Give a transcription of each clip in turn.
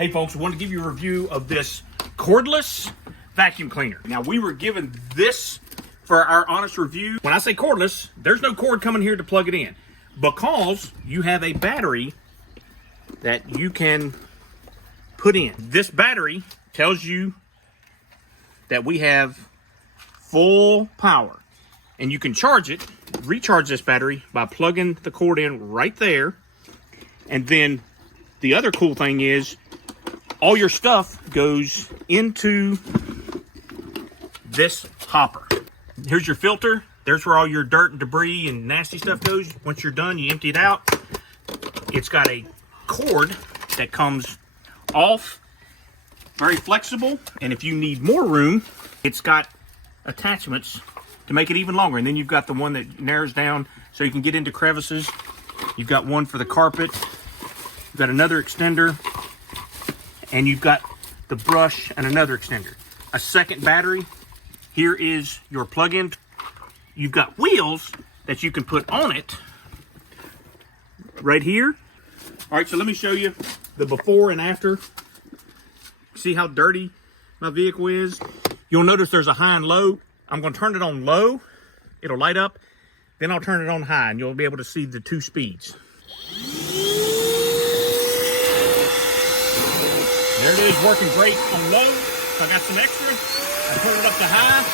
Hey folks, I want to give you a review of this cordless vacuum cleaner. Now, we were given this for our honest review. When I say cordless, there's no cord coming here to plug it in, because you have a battery that you can put in. This battery tells you that we have full power, and you can charge it, recharge this battery by plugging the cord in right there. And then the other cool thing is all your stuff goes into this hopper. Here's your filter. There's where all your dirt and debris and nasty stuff goes. Once you're done, you empty it out. It's got a cord that comes off, very flexible. And if you need more room, it's got attachments to make it even longer. And then you've got the one that narrows down so you can get into crevices. You've got one for the carpet. You've got another extender. And you've got the brush and another extender. A second battery. Here is your plug-in. You've got wheels that you can put on it right here. All right, so let me show you the before and after. See how dirty my vehicle is? You'll notice there's a high and low. I'm going to turn it on low. It'll light up. Then I'll turn it on high, and you'll be able to see the two speeds. There it is, working great on low. So I got some extra. I turn it up to high.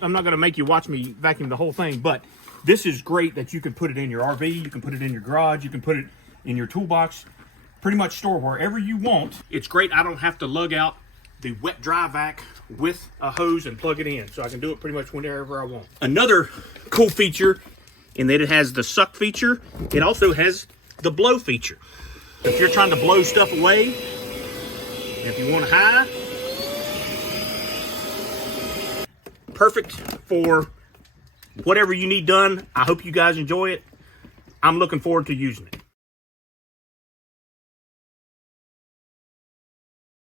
I'm not going to make you watch me vacuum the whole thing, but this is great that you can put it in your RV, you can put it in your garage, you can put it in your toolbox, pretty much store wherever you want. It's great. I don't have to lug out the wet dry vac with a hose and plug it in, so I can do it pretty much whenever I want. Another cool feature in that it has the suck feature. It also has the blow feature. If you're trying to blow stuff away, if you want high, perfect for whatever you need done. I hope you guys enjoy it. I'm looking forward to using it.